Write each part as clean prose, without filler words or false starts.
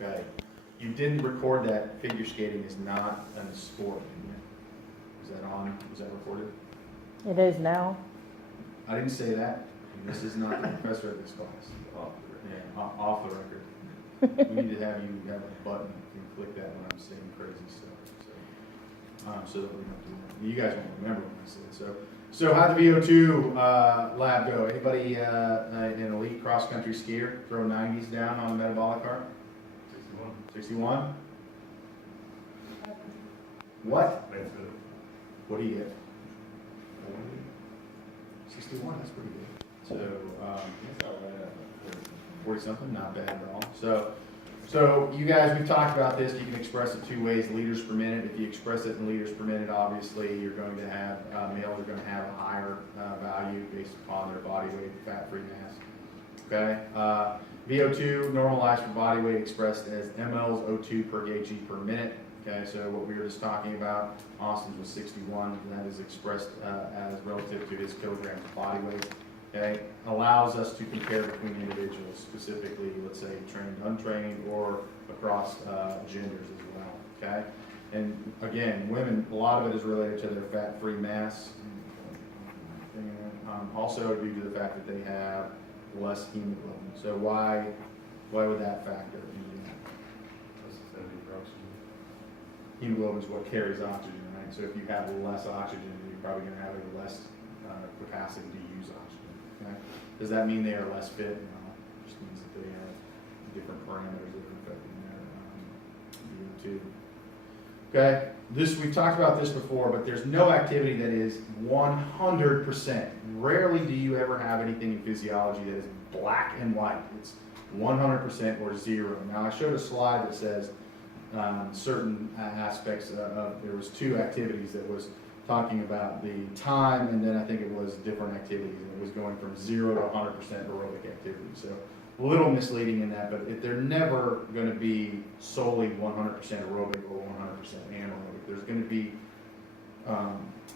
Okay. You didn't record that figure skating is not a sport, didn't you? Is that on? Was that recorded? It is now. I didn't say that. This is not the professor of this class. Yeah, off the record. We need to have you have a button. You can click that when I'm saying crazy stuff. So that we don't do that. You guys won't remember when I say it. So how'd the VO2 lab go? Anybody an elite cross-country skier throw 90s down on a metabolic car? 61? What? What do you get? 61, that's pretty good. So, 40 something, not bad at all. So you guys, we've talked about this. You can express it two ways, liters per minute. If you express it in liters per minute, obviously you're going to have, males are going to have a higher value based upon their body weight, fat-free mass. Okay? VO2 normalized for body weight expressed as mLs O2 per kg per minute. Okay, so what we were just talking about, Austin's was 61, and that is expressed as relative to his kilograms of body weight. Okay, allows us to compare between individuals, specifically, let's say, trained, untrained, or across genders as well. Okay, and again, women, a lot of it is related to their fat-free mass. Also due to the fact that they have less hemoglobin. So why would that factor in? Hemoglobin is what carries oxygen, right? So if you have less oxygen, you're probably going to have a less capacity to use oxygen. Okay? Does that mean they are less fit? No, it just means that they have different parameters that are affecting their VO2. Okay, we've talked about this before, but there's no activity that is 100%. Rarely do you ever have anything in physiology that is black and white. It's 100% or zero. Now I showed a slide that says certain aspects of, there was two activities that was talking about the time, and then I think it was different activities, and it was going from 0 to 100% aerobic activity. So a little misleading in that, but they're never going to be solely 100% aerobic or 100% anaerobic. There's going to be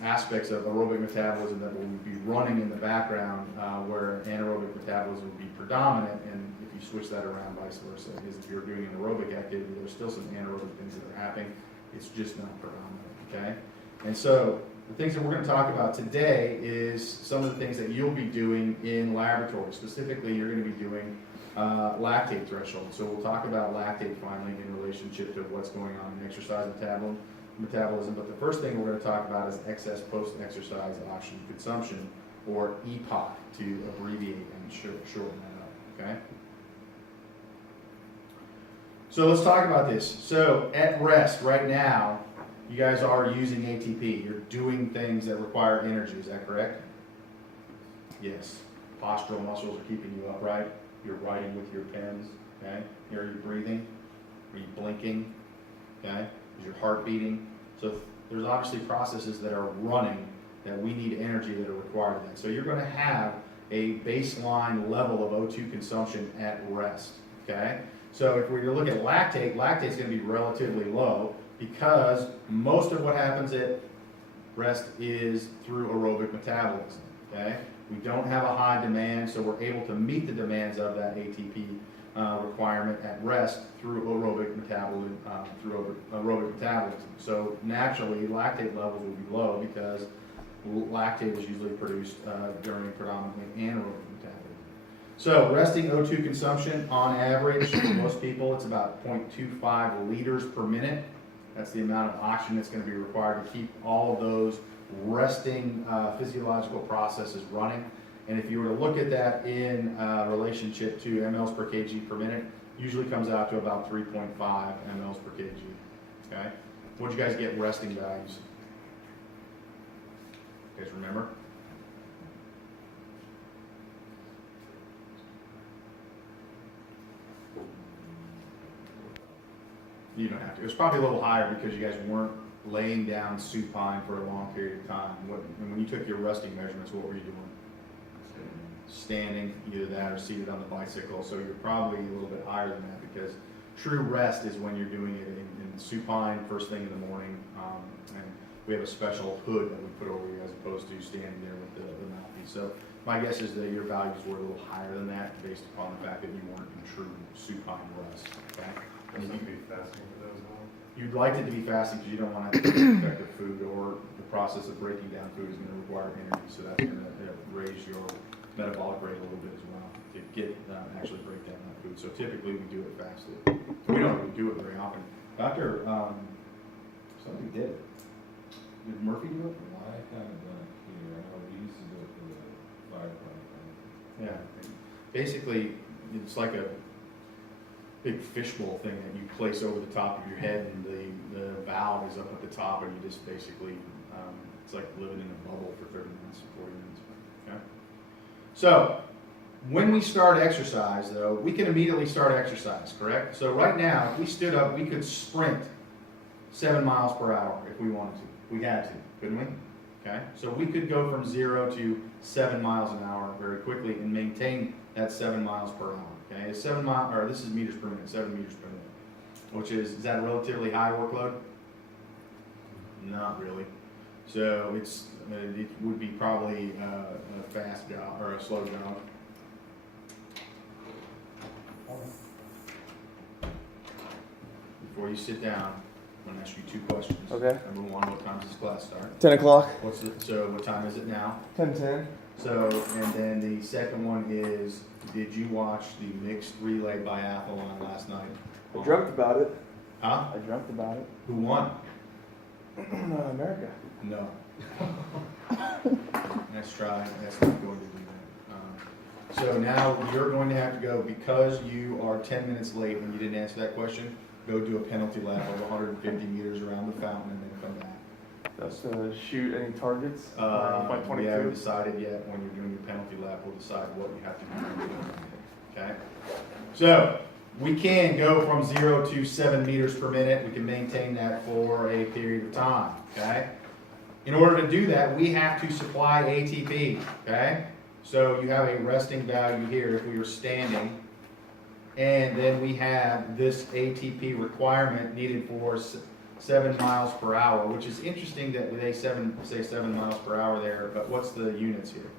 aspects of aerobic metabolism that will be running in the background where anaerobic metabolism will be predominant, and if you switch that around, vice versa, is if you're doing an aerobic activity, there's still some anaerobic things that are happening. It's just not predominant, okay? And so the things that we're going to talk about today is some of the things that you'll be doing in laboratory. Specifically, you're going to be doing lactate threshold. So we'll talk about lactate finally in relationship to what's going on in exercise metabolism. But the first thing we're going to talk about is excess post-exercise oxygen consumption, or EPOC, to abbreviate and shorten that up, okay? So let's talk about this. So at rest right now, you guys are using ATP. You're doing things that require energy. Is that correct? Yes. Postural muscles are keeping you upright. You're writing with your pens. Okay. Are you breathing? Are you blinking? Okay. Is your heart beating? So there's obviously processes that are running that we need energy that are required of that. So you're going to have a baseline level of O2 consumption at rest. Okay. So if we were to look at lactate, lactate is going to be relatively low because most of what happens at rest is through aerobic metabolism. Okay, we don't have a high demand, so we're able to meet the demands of that ATP requirement at rest through aerobic metabolism. So naturally, lactate levels will be low because lactate is usually produced during predominantly anaerobic metabolism. So resting O2 consumption on average, for most people, it's about 0.25 liters per minute. That's the amount of oxygen that's going to be required to keep all of those resting physiological processes running. And if you were to look at that in relationship to mLs per kg per minute, usually comes out to about 3.5 mLs per kg. Okay? What did you guys get resting values? You guys remember? You don't have to. It was probably a little higher because you guys weren't laying down supine for a long period of time. And when you took your resting measurements, what were you doing? Standing, either that or seated on the bicycle. So you're probably a little bit higher than that because true rest is when you're doing it in supine first thing in the morning. And we have a special hood that we put over you as opposed to standing there with the mouthpiece. So my guess is that your values were a little higher than that based upon the fact that you weren't in true supine rest. Okay? Does it be fasting for those all? You'd like it to be fasting because you don't want to have to affect the food, or the process of breaking down food is going to require energy, so that's going to raise your metabolic rate a little bit as well to get actually break down that food. So typically we do it fasted. We don't really do it very often. Somebody did it. Did Murphy do it? Well, I haven't done it here. I know we used to do it for the firefighter thing. Yeah. Basically, it's like a big fishbowl thing that you place over the top of your head, and the valve is up at the top, and you just basically, it's like living in a bubble for 30 minutes, 40 minutes. Okay? So, when we start exercise, though, we can immediately start exercise, correct? So right now, if we stood up, we could sprint 7 miles per hour if we wanted to. We had to, couldn't we? Okay? So we could go from 0 to 7 miles an hour very quickly and maintain that 7 miles per hour. Okay? This is meters per minute, 7 meters per minute, which is that a relatively high workload? Not really. So it would be probably a fast jog or a slow jog. Before you sit down, I'm going to ask you 2 questions. Okay. Number 1, what time does this class start? 10 o'clock. So what time is it now? 10:10. So, and then the second one is, did you watch the mixed relay biathlon last night? I dreamt about it. Huh? I dreamt about it. Who won? America. No. Let's try. That's not going to do that. So now you're going to have to go, because you are 10 minutes late and you didn't answer that question, go do a penalty lap of 150 meters around the fountain and then come back. That's to shoot any targets. We 22. haven't decided yet. When you're doing your penalty lap, we'll decide what you have to do. Okay? So, we can go from 0 to 7 meters per minute. We can maintain that for a period of time. Okay? In order to do that, we have to supply ATP. Okay? So, you have a resting value here if we were standing. And then we have this ATP requirement needed for 7 miles per hour, which is interesting that they say 7 miles per hour there, but what's the units here?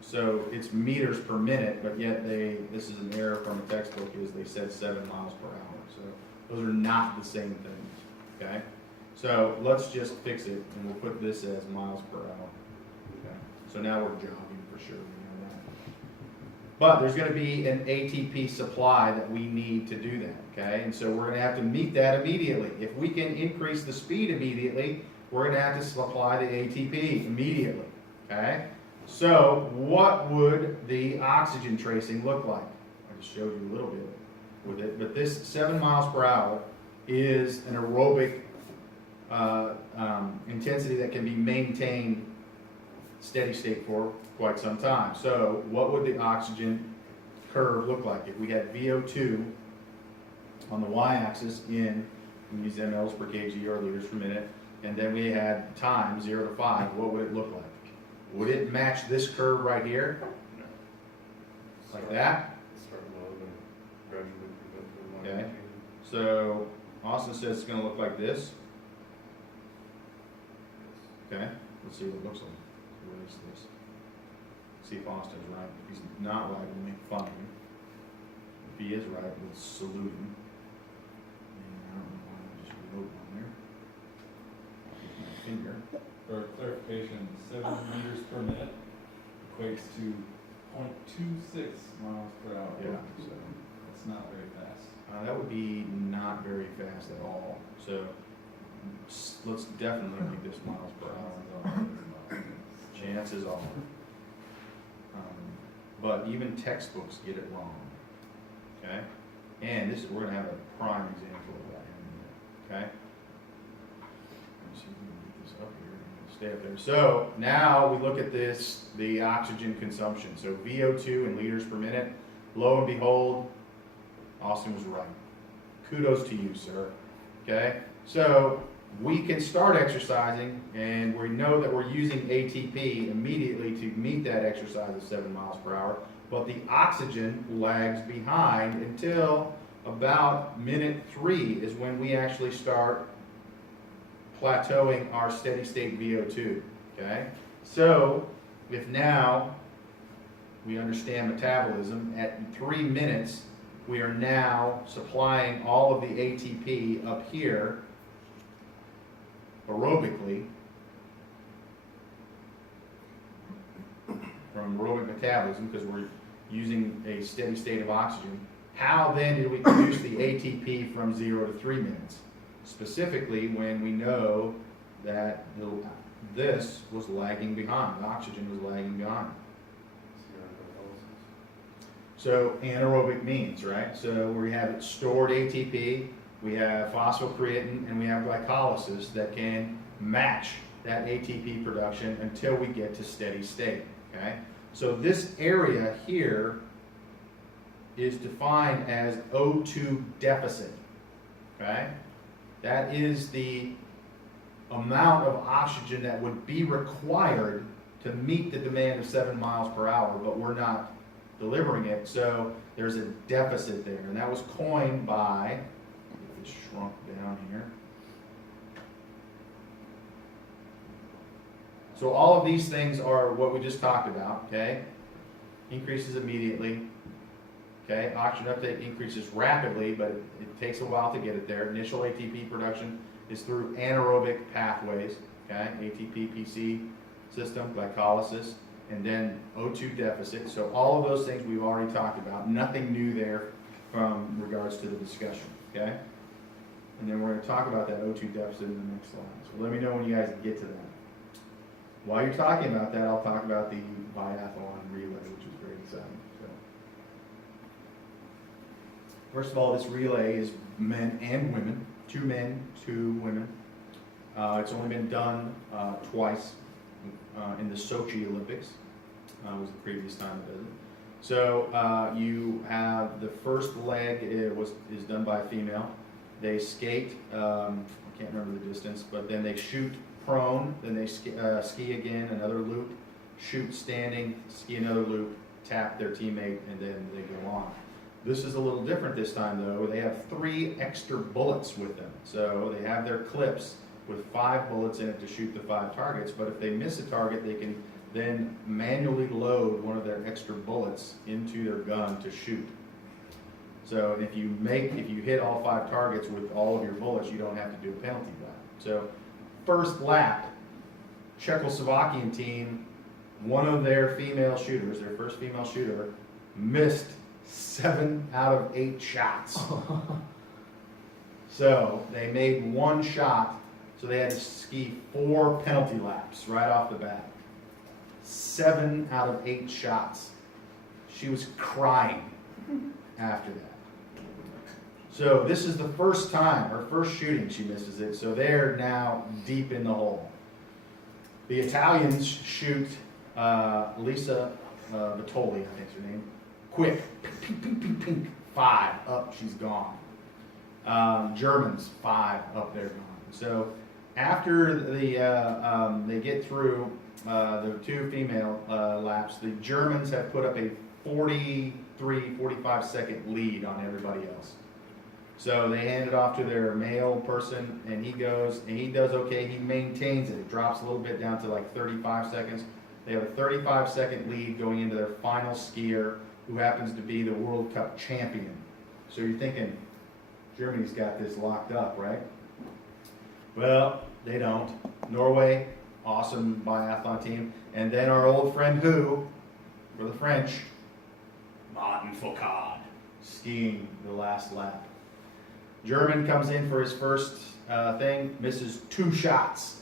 So it's meters per minute, but yet this is an error from a textbook, is they said 7 miles per hour. So those are not the same things, okay? So let's just fix it, and we'll put this as miles per hour. Okay? So now we're jogging for sure. But there's going to be an ATP supply that we need to do that, okay? And so we're going to have to meet that immediately. If we can increase the speed immediately, we're going to have to supply the ATP immediately, okay? So what would the oxygen tracing look like? I just showed you a little bit with it, but this 7 miles per hour is an aerobic intensity that can be maintained steady state for quite some time. So what would the oxygen curve look like if we had VO2 on the y-axis in these mLs per kg or liters per minute, and then we had time 0 to 5, what would it look like? Would it match this curve right here? Like that? Start low and gradually prevent Okay. So Austin says it's going to look like this. Okay, let's see what it looks like. Erase this. See if Austin's right. If he's not right, we'll make fun of him. If he is right, we'll salute him. And I don't know why I just wrote on there. With my finger. For clarification, 7 meters per minute equates to 0.26 miles per hour. Yeah. So it's not very fast. That would be not very fast at all. So let's definitely make this miles per hour. Chances are. But even textbooks get it wrong. Okay? And we're going to have a prime example of that in a minute. Okay? Let me see if we can get this up here. Stay up there. So now we look at this, the oxygen consumption. So VO2 in liters per minute. Lo and behold, Austin was right. Kudos to you, sir. Okay? So we can start exercising, and we know that we're using ATP immediately to meet that exercise of 7 miles per hour, but the oxygen lags behind until about minute 3 is when we actually start plateauing our steady state VO2, okay? So if now we understand metabolism. At 3 minutes, we are now supplying all of the ATP up here aerobically from aerobic metabolism because we're using a steady state of oxygen. How then did we produce the ATP from 0 to 3 minutes? Specifically when we know that this was lagging behind, the oxygen was lagging behind. So anaerobic means, right? So we have stored ATP, we have phosphocreatine, and we have glycolysis that can match that ATP production until we get to steady state, okay? So this area here is defined as O2 deficit, okay? That is the amount of oxygen that would be required to meet the demand of 7 miles per hour, but we're not delivering it, so there's a deficit there. And that was coined by, if it shrunk down here. So all of these things are what we just talked about, okay? Increases immediately. Okay, oxygen uptake increases rapidly, but it takes a while to get it there. Initial ATP production is through anaerobic pathways, okay? ATP, PC system, glycolysis, and then O2 deficit. So all of those things we've already talked about. Nothing new there from regards to the discussion, okay? And then we're going to talk about that O2 deficit in the next slide. So let me know when you guys get to that. While you're talking about that, I'll talk about the biathlon relay, which is very exciting. So, first of all, this relay is men and women, 2 men, 2 women. It's only been done twice in the Sochi Olympics. Was the previous time it did it. So you have the first leg is done by a female. They skate. I can't remember the distance, but then they shoot prone. Then they ski again, another loop. Shoot standing, ski another loop, tap their teammate, and then they go on. This is a little different this time, though. They have 3 extra bullets with them. So they have their clips with 5 bullets in it to shoot the 5 targets. But if they miss a target, they can then manually load one of their extra bullets into their gun to shoot. So if you hit all 5 targets with all of your bullets, you don't have to do a penalty lap. So first lap, Czechoslovakian team, one of their female shooters, their first female shooter, missed 7 out of 8 shots. So they made 1 shot, so they had to ski 4 penalty laps right off the bat. 7 out of 8 shots. She was crying after that. So this is the first time, her first shooting, she misses it. So they're now deep in the hole. The Italians shoot Lisa Vitoli, I think is her name. Quick, pink, pink, pink, pink, 5 up, she's gone. Germans 5 up, they're gone. So after they get through the 2 female laps, the Germans have put up a 45 second lead on everybody else. So they hand it off to their male person, and he goes, and he does okay. He maintains it. It drops a little bit down to like 35 seconds. They have a 35-second lead going into their final skier, who happens to be the World Cup champion. So you're thinking, Germany's got this locked up, right? Well, they don't. Norway, awesome biathlon team. And then our old friend who, for the French, Martin Fourcade, skiing the last lap. German comes in for his first thing, misses 2 shots.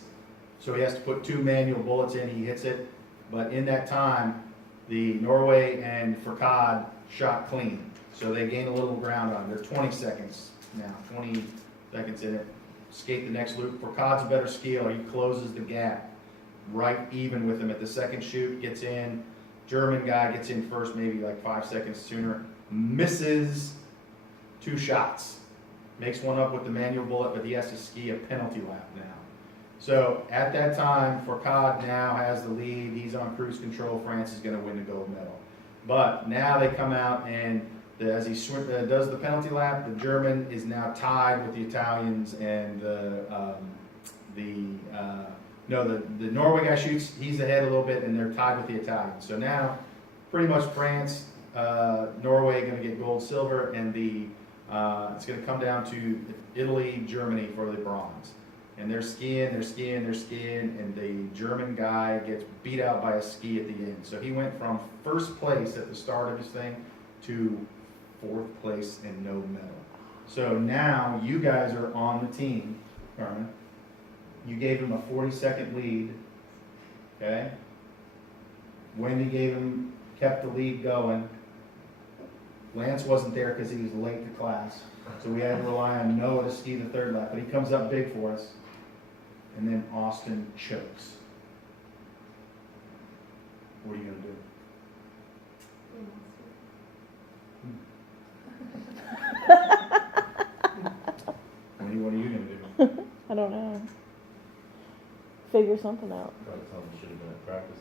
So he has to put 2 manual bullets in, he hits it. But in that time, the Norway and Fourcade shot clean. So they gain a little ground on him. They're 20 seconds now, 20 seconds in it. Skate the next loop. Fourcade's a better skier. He closes the gap right even with him at the second shoot, gets in. German guy gets in first, maybe like 5 seconds sooner. Misses 2 shots. Makes 1 up with the manual bullet, but he has to ski a penalty lap now. So at that time, Fourcade now has the lead. He's on cruise control. France is going to win the gold medal. But now they come out, and as he does the penalty lap, the German is now tied with the Italians, and the Norway guy shoots. He's ahead a little bit, and they're tied with the Italians. So now pretty much France, Norway going to get gold, silver, and it's going to come down to Italy, Germany for the bronze. And they're skiing, and the German guy gets beat out by a ski at the end. So he went from first place at the start of his thing to fourth place and no medal. So now you guys are on the team, Carmen. You gave him a 40-second lead, okay? Wendy kept the lead going. Lance wasn't there because he was late to class. So we had to rely on Noah to ski the third lap, but he comes up big for us. And then Austin chokes. What are you gonna do? Wendy, what are you gonna do? I don't know. Figure something out. Probably something should have been at practice,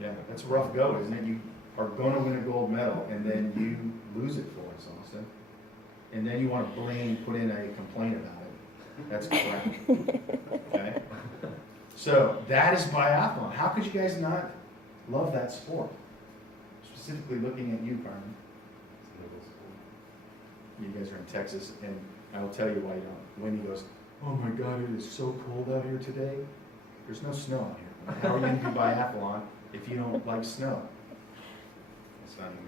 Yeah, that's a rough go, isn't it? You are gonna win a gold medal and then you lose it for us, Austin. And then you wanna put in a complaint about it. That's crap. Okay? So that is biathlon. How could you guys not love that sport? Specifically looking at you, Carmen. You guys are in Texas, and I will tell you why you don't. Wendy goes, "Oh my God, it is so cold out here today. There's no snow out here. How are you going to do biathlon if you don't like snow?" That's not even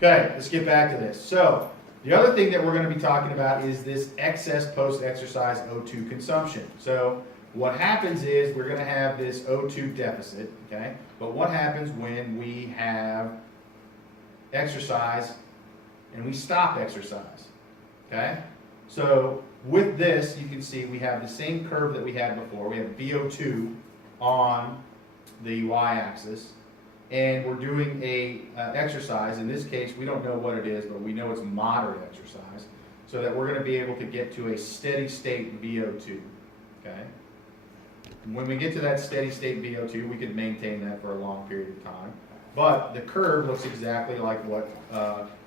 good. Okay, let's get back to this. So the other thing that we're going to be talking about is this excess post-exercise O2 consumption. So what happens is we're going to have this O2 deficit, okay? But what happens when we have exercise and we stop exercise, okay? So with this, you can see we have the same curve that we had before. We have VO2 on the y-axis, and we're doing a exercise. In this case, we don't know what it is, but we know it's moderate exercise, so that we're going to be able to get to a steady state VO2, okay? When we get to that steady state VO2, we can maintain that for a long period of time. But the curve looks exactly like what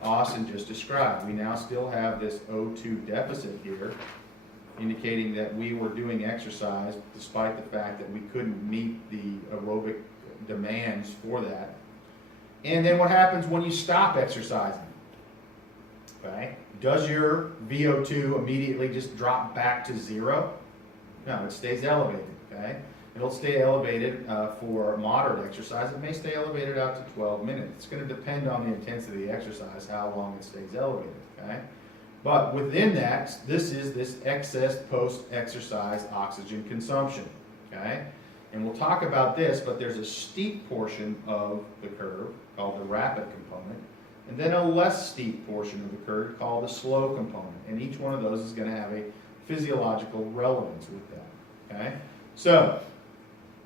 Austin just described. We now still have this O2 deficit here, indicating that we were doing exercise despite the fact that we couldn't meet the aerobic demands for that. And then what happens when you stop exercising? Okay? Does your VO2 immediately just drop back to zero? No, it stays elevated, okay? It'll stay elevated for moderate exercise. It may stay elevated out to 12 minutes. It's going to depend on the intensity of the exercise, how long it stays elevated, okay? But within that, this is this excess post-exercise oxygen consumption, okay? And we'll talk about this, but there's a steep portion of the curve called the rapid component, and then a less steep portion of the curve called the slow component. And each one of those is going to have a physiological relevance with that, okay? So,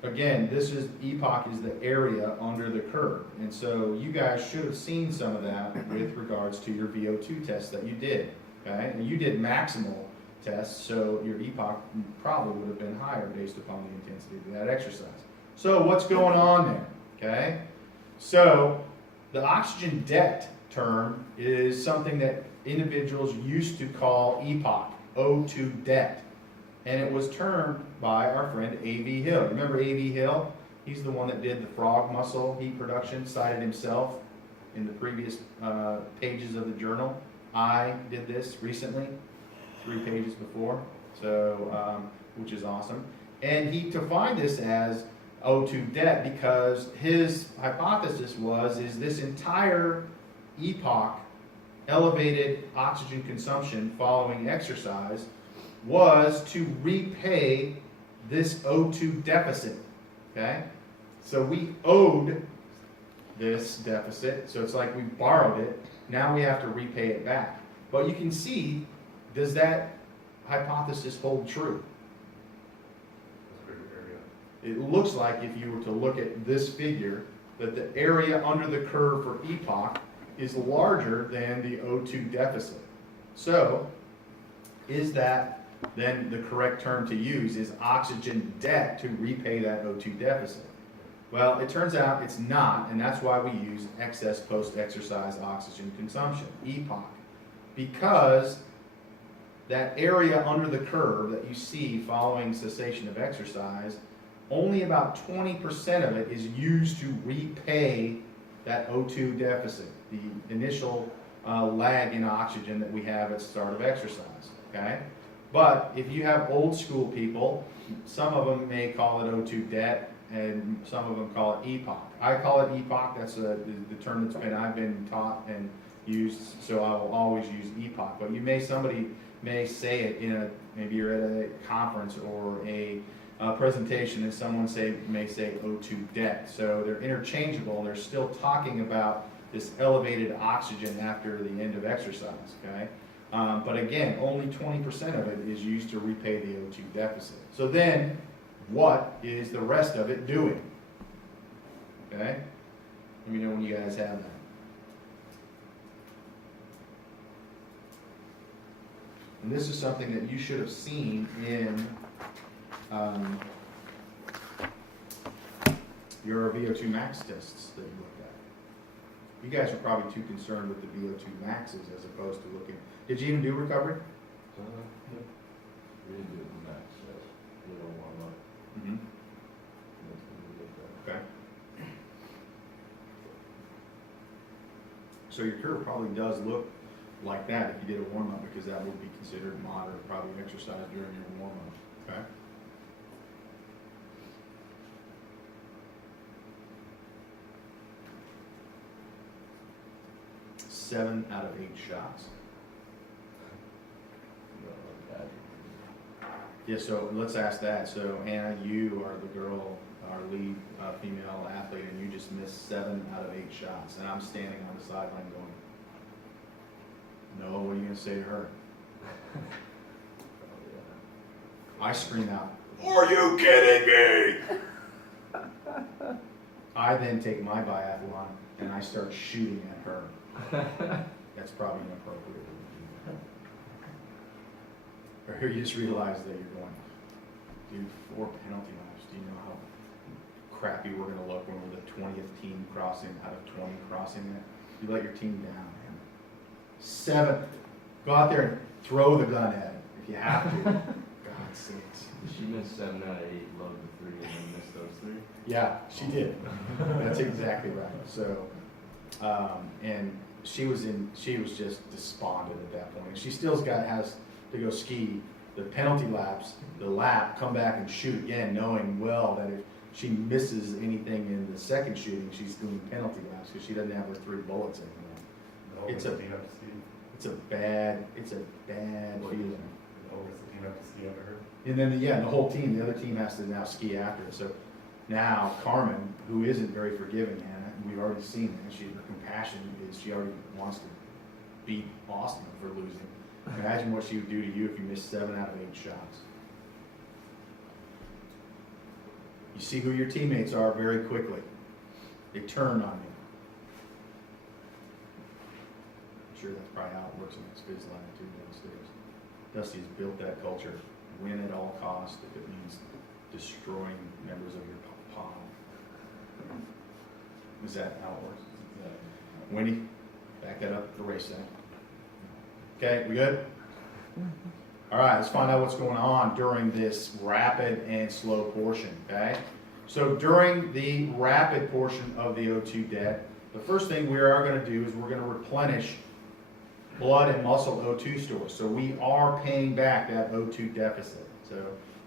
again, this is epoch is the area under the curve. And so you guys should have seen some of that with regards to your VO2 tests that you did, okay? And you did maximal tests, so your epoch probably would have been higher based upon the intensity of that exercise. So what's going on there, okay? So the oxygen debt term is something that individuals used to call epoch, O2 debt. And it was termed by our friend A.V. Hill. Remember A.V. Hill? He's the one that did the frog muscle heat production, cited himself in the previous pages of the journal. I did this recently, 3 pages before, so which is awesome. And he defined this as O2 debt because his hypothesis is this entire epoch elevated oxygen consumption following exercise was to repay this O2 deficit, okay? So we owed this deficit, so it's like we borrowed it, now we have to repay it back. But you can see, does that hypothesis hold true? It looks like if you were to look at this figure, that the area under the curve for epoch is larger than the O2 deficit. So, is that then the correct term to use is oxygen debt to repay that O2 deficit? Well, it turns out it's not, and that's why we use excess post-exercise oxygen consumption, EPOC, because that area under the curve that you see following cessation of exercise only about 20% of it is used to repay that O2 deficit, the initial lag in oxygen that we have at the start of exercise, okay? But if you have old school people, some of them may call it O2 debt, and some of them call it EPOC. I call it EPOC, that's the term I've been taught and used, so I will always use EPOC. But somebody may say it maybe you're at a conference or a presentation and someone may say O2 debt. So they're interchangeable, and they're still talking about this elevated oxygen after the end of exercise, okay? But again, only 20% of it is used to repay the O2 deficit. So then, what is the rest of it doing? Okay? Let me know when you guys have that. And this is something that you should have seen in your VO2 max tests that you looked at. You guys are probably too concerned with the VO2 maxes as opposed to looking. Did you even do recovery? We didn't do the max, yes. We don't warm up. Mm-hmm. That's when we get that. Okay. So your curve probably does look like that if you did a warm-up, because that would be considered moderate, probably exercise during your warm-up, okay? Seven out of 8 shots. No, like that. Yeah, so let's ask that. So Anna, you are the girl, our lead female athlete, and you just missed 7 out of 8 shots. And I'm standing on the sideline going, no, what are you going to say to her? Oh, yeah. I scream out, are you kidding me? I then take my biathlon and I start shooting at her. That's probably inappropriate. Or here you just realize that you're going, dude, 4 penalty laps. Do you know how crappy we're going to look when we're the 20th team crossing out of 20 crossing it? You let your team down, man. 7. Go out there and throw the gun at it if you have to. God sakes. She missed 7 out of 8, loved the 3, and then missed those 3. Yeah, she did. That's exactly right. So, and she was just despondent at that point. She still has to go ski the penalty laps, the lap, come back and shoot again, knowing well that if she misses anything in the second shooting, she's doing penalty laps because she doesn't have her 3 bullets anymore. It's a bad feeling. And then the whole team, the other team has to now ski after it. So now Carmen, who isn't very forgiving, Hannah, we've already seen that. Her compassion is she already wants to beat Austin for losing. Imagine what she would do to you if you missed 7 out of 8 shots. You see who your teammates are very quickly. They turn on you. I'm sure that's probably how it works in EXPHYSIOLOGY too downstairs. Dusty has built that culture. Win at all costs if it means destroying members of your pod. Is that how it works? Winnie, back that up at the race center. Okay, we good? All right, let's find out what's going on during this rapid and slow portion, okay? So during the rapid portion of the O2 debt, the first thing we are going to do is we're going to replenish blood and muscle O2 stores. So we are paying back that O2 deficit. So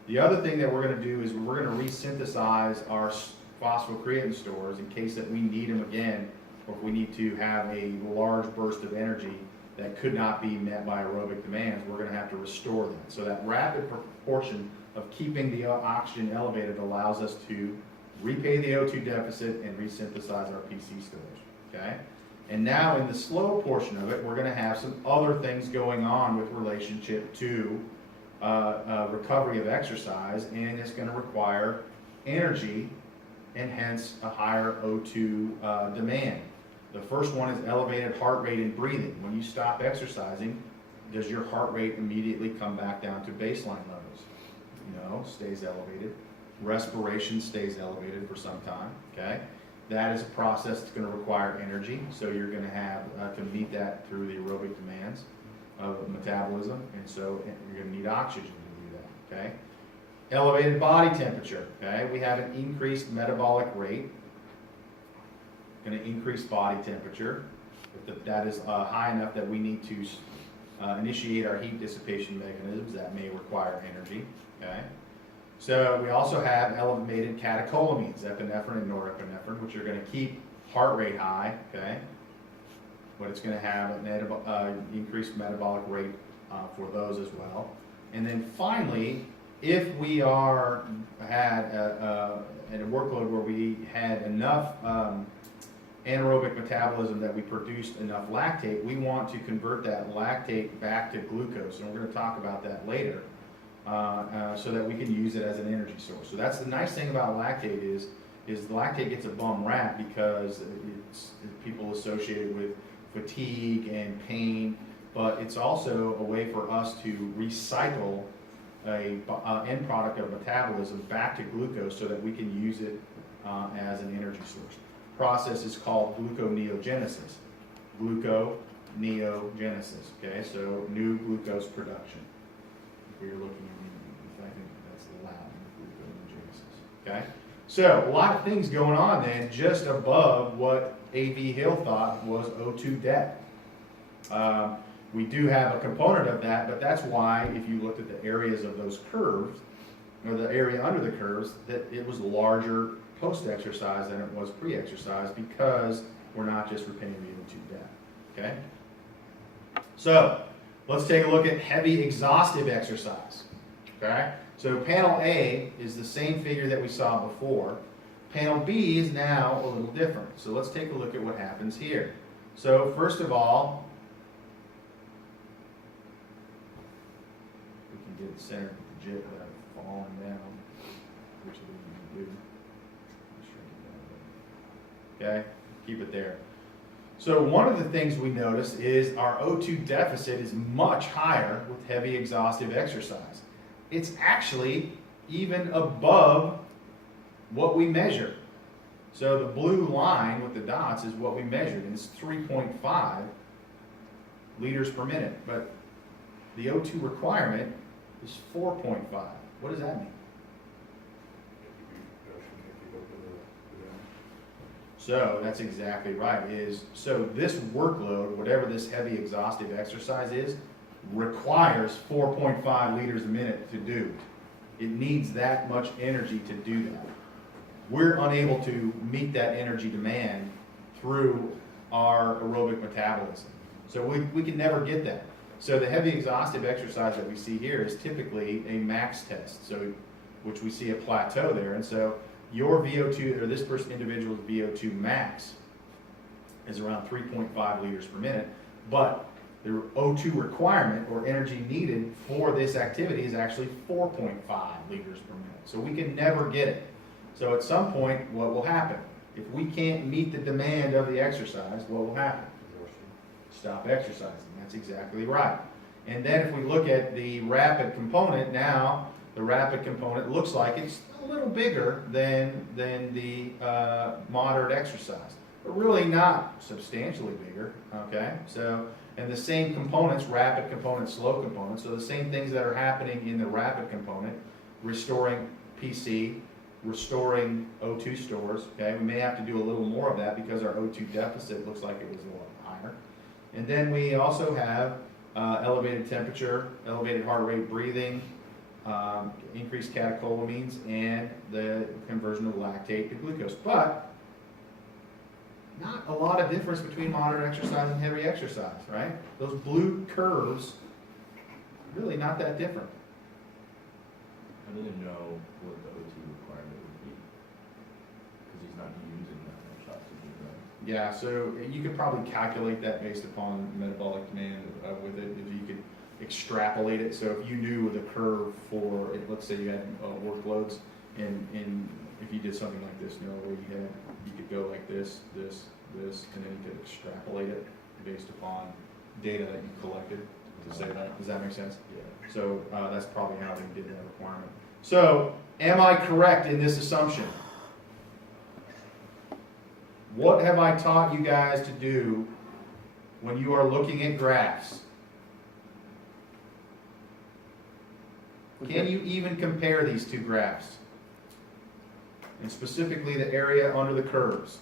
the other thing that we're going to do is we're going to resynthesize our phosphocreatine stores in case that we need them again, or if we need to have a large burst of energy that could not be met by aerobic demands, we're going to have to restore that. So that rapid proportion of keeping the oxygen elevated allows us to repay the O2 deficit and resynthesize our PC stores, okay? And now in the slow portion of it, we're going to have some other things going on with relationship to recovery of exercise, and it's going to require energy and hence a higher O2 demand. The first one is elevated heart rate and breathing. When you stop exercising, does your heart rate immediately come back down to baseline levels? No, stays elevated. Respiration stays elevated for some time, okay? That is a process that's going to require energy, so you're going to have to meet that through the aerobic demands of metabolism, and so you're going to need oxygen to do that, okay? Elevated body temperature, okay? We have an increased metabolic rate. Going to increase body temperature. If that is high enough that we need to initiate our heat dissipation mechanisms, that may require energy, okay? So we also have elevated catecholamines, epinephrine and norepinephrine, which are going to keep heart rate high, okay? But it's going to have an increased metabolic rate for those as well. And then finally, if we had a workload where we had enough anaerobic metabolism that we produced enough lactate, we want to convert that lactate back to glucose, and we're going to talk about that later, so that we can use it as an energy source. So that's the nice thing about lactate is lactate gets a bum rap because people associate it with fatigue and pain, but it's also a way for us to recycle a end product of metabolism back to glucose so that we can use it as an energy source. Process is called gluconeogenesis. Gluconeogenesis, okay? So new glucose production. If you're looking at, I think that's the Latin, gluconeogenesis, okay? So a lot of things going on then just above what A.V. Hill thought was O2 depth. We do have a component of that, but that's why if you looked at the areas of those curves, or the area under the curves, that it was larger post-exercise than it was pre-exercise because we're not just retaining the O2 depth, okay? So let's take a look at heavy exhaustive exercise, okay? So panel A is the same figure that we saw before. Panel B is now a little different. So let's take a look at what happens here. So first of all, we can get it centered with the jib without falling down, which we usually do. Okay, keep it there. So one of the things we notice is our O2 deficit is much higher with heavy exhaustive exercise. It's actually even above what we measure. So the blue line with the dots is what we measured, and it's 3.5 liters per minute. But the O2 requirement is 4.5. What does that mean? So that's exactly right. So this workload, whatever this heavy exhaustive exercise is, requires 4.5 liters a minute to do. It needs that much energy to do that. We're unable to meet that energy demand through our aerobic metabolism. So we can never get that. So the heavy exhaustive exercise that we see here is typically a max test, so which we see a plateau there. And so your VO2, or this individual's VO2 max is around 3.5 liters per minute, but the O2 requirement or energy needed for this activity is actually 4.5 liters per minute. So we can never get it. So at some point, what will happen? If we can't meet the demand of the exercise, what will happen? Stop exercising. That's exactly right. And then if we look at the rapid component, now the rapid component looks like it's a little bigger than the moderate exercise, but really not substantially bigger, okay? So, and the same components, rapid component, slow component, so the same things that are happening in the rapid component, restoring PC, restoring O2 stores, okay? We may have to do a little more of that because our O2 deficit looks like it was a lot higher. And then we also have elevated temperature, elevated heart rate breathing, increased catecholamines, and the conversion of lactate to glucose. But not a lot of difference between moderate exercise and heavy exercise, right? Those blue curves, really not that different. I need to know what the O2 requirement would be, because he's not using that much oxygen, right? Yeah, so you could probably calculate that based upon metabolic demand with it, if you could extrapolate it. So if you knew the curve for, let's say you had workloads, and if you did something like this, where you could go like this, and then you could extrapolate it based upon data that you collected to say that. Does that make sense? Yeah. So that's probably how they did that requirement. So am I correct in this assumption? What have I taught you guys to do when you are looking at graphs? Can you even compare these two graphs? And specifically the area under the curves.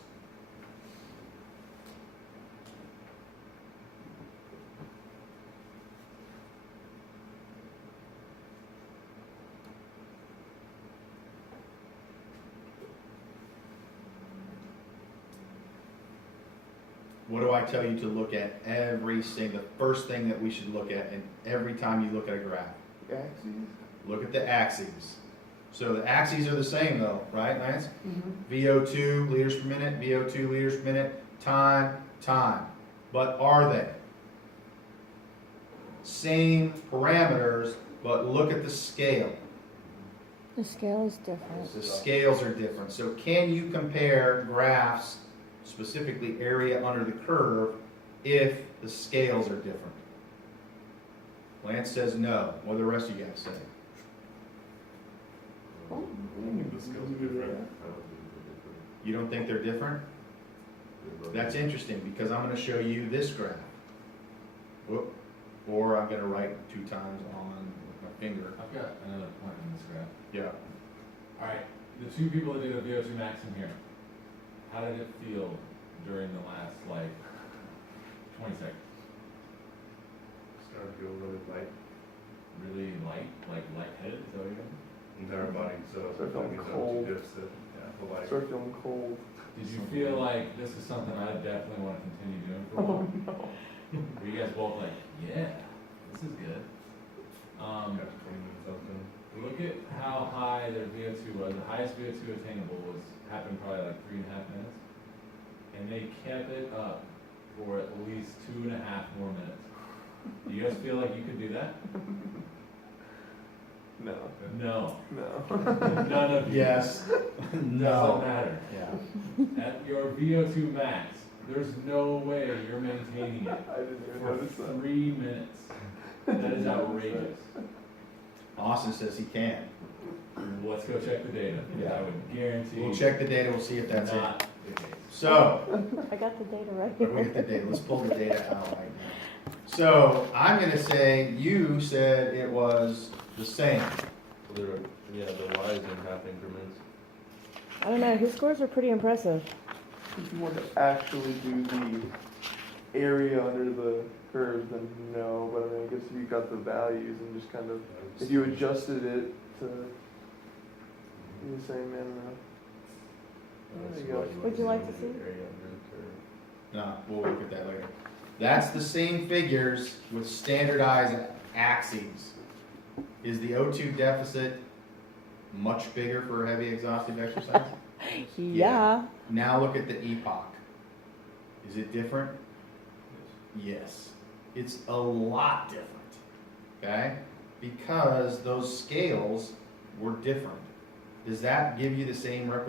What do I tell you to look at every single, the first thing that we should look at, and every time you look at a graph? Axes? Look at the axes. So the axes are the same though, right, Lance? Mm-hmm. VO2 liters per minute, VO2 liters per minute, time, time. But are they? Same parameters, but look at the scale. The scale is different. The scales are different. So can you compare graphs, specifically area under the curve, if the scales are different? Lance says no. What do the rest of you guys say? The skills are different. You don't think they're different? That's interesting because I'm going to show you this graph. Whoop. Or I'm going to write 2 times on my finger. I've got another point in this graph. Yeah. Alright, the 2 people that did a VO2 max in here, how did it feel during the last, like, 20 seconds? Started to feel really light. Really light? Like lightheaded? Is that what you got? Entire body, so Start feeling it's cold. dips that, yeah, the light. Start feeling cold. Did you feel like this is something I definitely want to continue doing for a Oh, while? no. Were you guys both like, yeah, this is good? After 20 minutes something. Look at how high their VO2 was. The highest VO2 attainable was happened probably like 3.5 minutes, and they kept it up for at least 2.5 more minutes. Do you guys feel like you could do that? No. No. No. None of you. Yes. Doesn't No. matter. Yeah. At your VO2 max, there's no way you're maintaining it I didn't even for notice that. 3 minutes. That is outrageous. Austin says he can. Let's go check the data. Yeah. I would guarantee. We'll check the data. We'll see if that's it. not the case. So, I got the data right But we here. get the data, let's pull the data out right now. So, I'm gonna say, you said it was the same. So they're, yeah, the Y's in half increments. I don't know, his scores are pretty impressive. If you want to actually do the area under the curves, then no. But I mean, I guess if you got the values and just kind of, if you adjusted it to be the same, I don't know. There you go. Would you like to see? No, we'll look at that later. That's the same figures with standardized axes. Is the O2 deficit much bigger for heavy exhaustive exercise? Yeah. Now look at the epoch. Is it different? Yes. It's a lot different, okay? Because those scales were different. Does that give you the same representation?